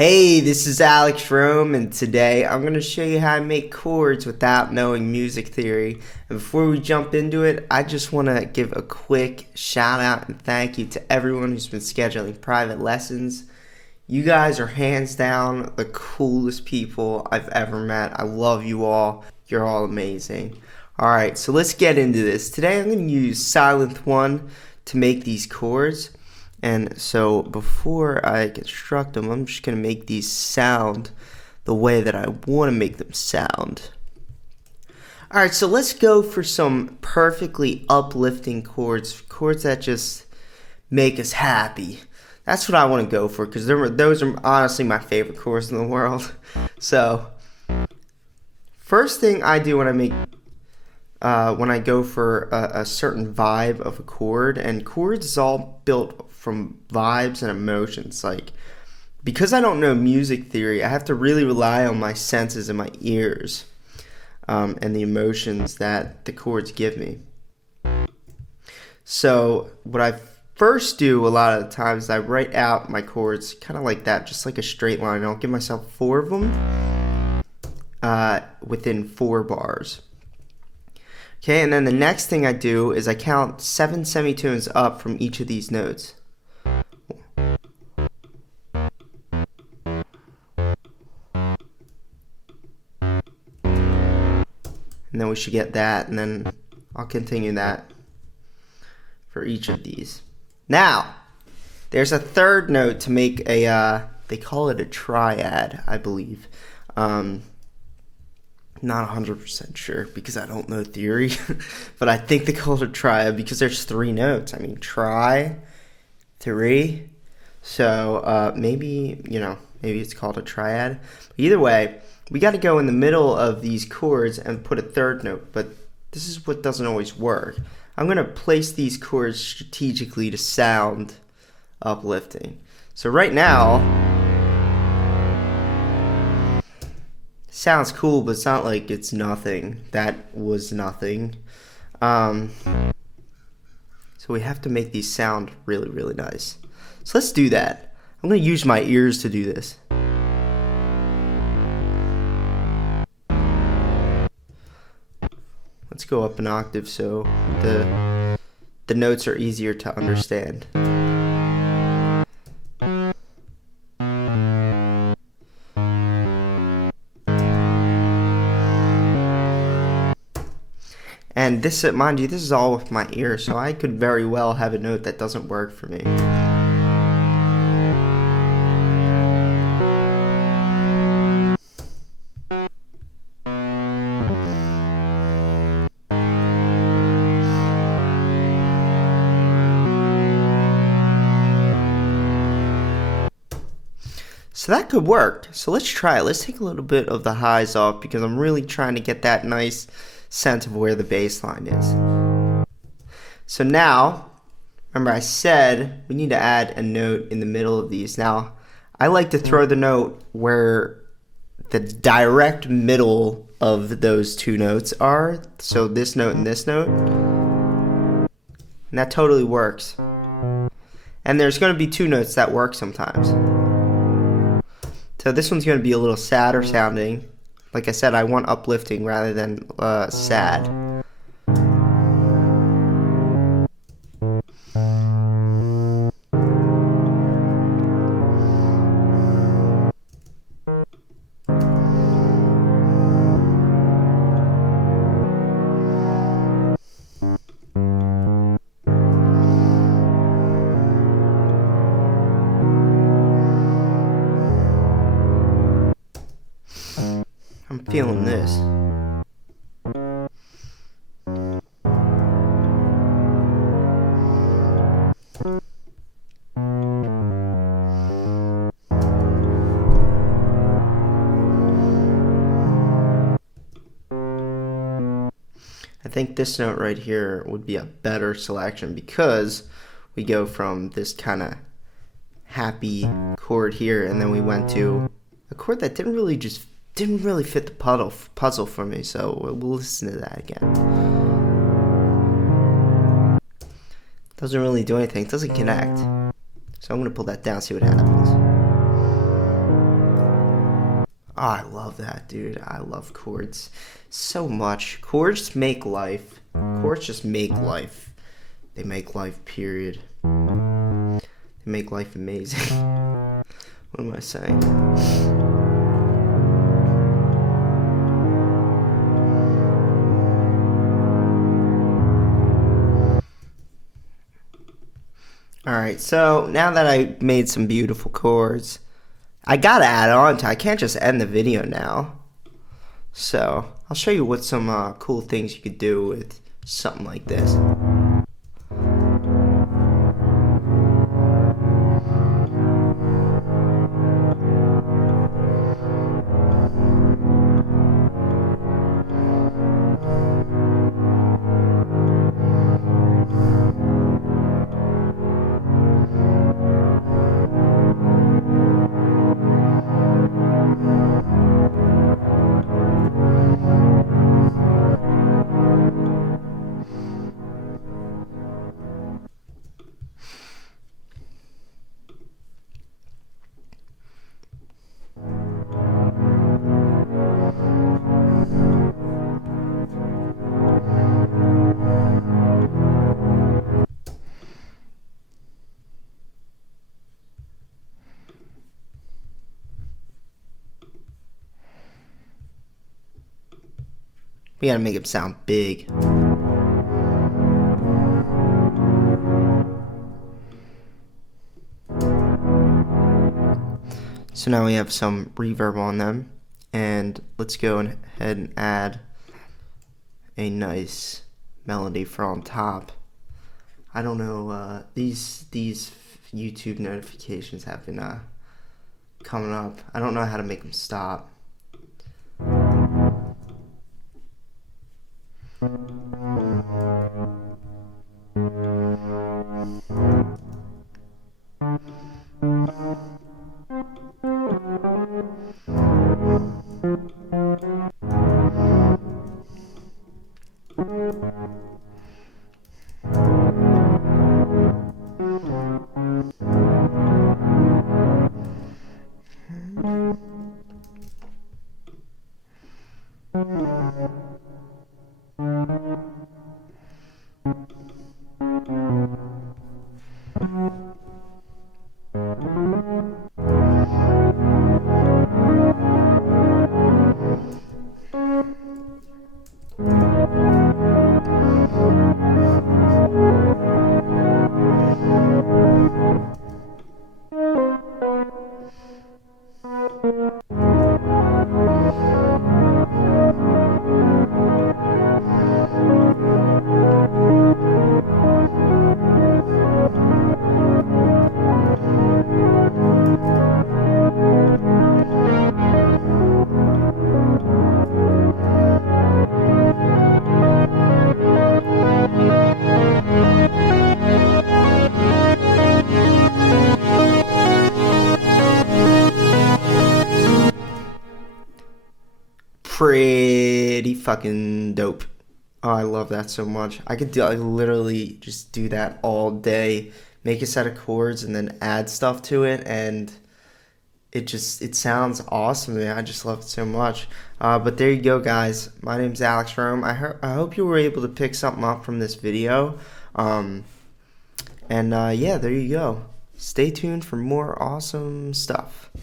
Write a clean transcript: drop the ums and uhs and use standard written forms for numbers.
Hey, this is Alex Rome, and today I'm going to show you how to make chords without knowing music theory. And before we jump into it, I just want to give a quick shout out and thank you to everyone who's been scheduling private lessons. You guys are hands down the coolest people I've ever met. I love you all. You're all amazing. Alright, so let's get into this. Today I'm going to use Sylenth 1 to make these chords. And so before I construct them, I'm just going to make these sound the way that I want to make them sound. Alright, so let's go for some perfectly uplifting chords that just make us happy. That's what I want to go for, because those are honestly my favorite chords in the world. So, first thing I do when I go for a certain vibe of a chord, and chords is all built from vibes and emotions. Like, because I don't know music theory, I have to really rely on my senses and my ears, and the emotions that the chords give me. So what I first do a lot of the times is I write out my chords kind of like that, just like a straight line. I'll give myself 4 of them within 4 bars. Okay, and then the next thing I do is I count 7 semitones up from each of these notes. And then we should get that, and then I'll continue that for each of these. Now, there's a third note to make a, they call it a triad, I believe. Not 100% sure because I don't know theory, but I think they call it a triad because there's 3 notes. I mean, tri, 3. So maybe it's called a triad. But either way, we got to go in the middle of these chords and put a third note, but this is what doesn't always work. I'm going to place these chords strategically to sound uplifting. So right now, sounds cool, but it's not like it's nothing. That was nothing. So we have to make these sound really, really nice. So let's do that. I'm going to use my ears to do this. Let's go up an octave so the notes are easier to understand. And this, mind you, this is all with my ear, so I could very well have a note that doesn't work for me. So that could work. So let's try it. Let's take a little bit of the highs off because I'm really trying to get that nice sense of where the bass line is. So now, remember I said we need to add a note in the middle of these. Now, I like to throw the note where the direct middle of those 2 notes are. So this note and this note. And that totally works. And there's going to be 2 notes that work sometimes. So this one's going to be a little sadder sounding. Like I said, I want uplifting rather than sad. I'm feeling this. I think this note right here would be a better selection because we go from this kind of happy chord here, and then we went to a chord that didn't really fit the puzzle for me, so we'll listen to that again. Doesn't really do anything, it doesn't connect. So I'm going to pull that down, see what happens. Oh, I love that, dude. I love chords so much. Chords make life. Chords just make life. They make life, period. They make life amazing. What am I saying? Alright, so now that I made some beautiful chords, I gotta add on to, I can't just end the video now. So, I'll show you what some cool things you could do with something like this. We gotta make it sound big. So now we have some reverb on them, and let's go ahead and add a nice melody for on top. I don't know, these YouTube notifications have been coming up. I don't know how to make them stop. Pretty fucking dope. Oh, I love that so much. I could literally just do that all day, make a set of chords and then add stuff to it, and it sounds awesome. Man. I just love it so much. But there you go, guys. My name's Alex Rome. I hope you were able to pick something up from this video. Yeah, there you go. Stay tuned for more awesome stuff.